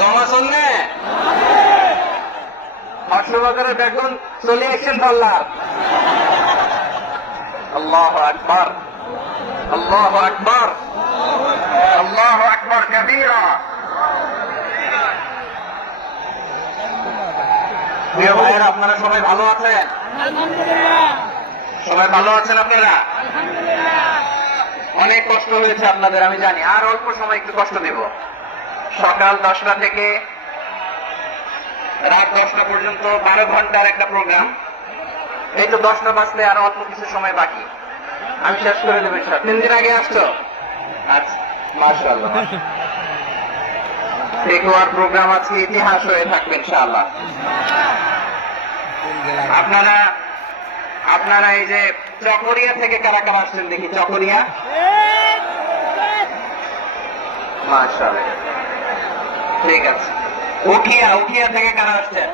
দমা শুনলে হাসপাতালে দেখুন চলে এসেছেন পাল্লার। আল্লাহু আকবার, আল্লাহু আকবার, আল্লাহু আকবার কাবীরা। প্রিয় ভাইয়েরা, আপনারা সবাই ভালো আছেন? সবাই ভালো আছেন আপনারা? অনেক কষ্ট হয়েছে আপনাদের আমি জানি, আর অল্প সময় একটু কষ্ট দেব। সকাল 10টা থেকে রাত 10টা পর্যন্ত 12 ঘন্টার একটা প্রোগ্রাম। এই তো 10টা বাজলে আরো অল্প কিছু সময় বাকি, আমি শেষ করে দেবো। 3 দিন আগে আসছো? আচ্ছা, মাশাআল্লাহ। দেখোয়ার প্রোগ্রাম আছে, ইতিহাস হয়ে থাকবে ইনশাআল্লাহ। আপনারা এই যে চকরিয়া থেকে কারা কারা আসছেন দেখি? চকরিয়া, মাশাআল্লাহ, ঠিক আছে। উখিয়া থেকে কারা আসছেন?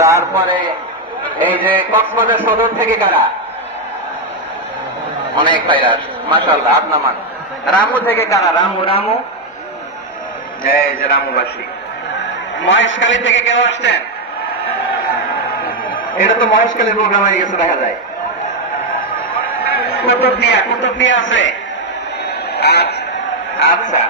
তারপরে এই যে কক্সবাজার সদর থেকে কারা? অনেক ভাইরা, মাশাআল্লাহ, আপনামান। রামু থেকে কারা? রামু, এই যে রামুবাসী। মহেশখালী থেকে কেউ আসছেন? এটা তো মহেশখালী প্রোগ্রাম হয়ে গেছে দেখা যায়। কুতুবদিয়া আছে? আচ্ছা,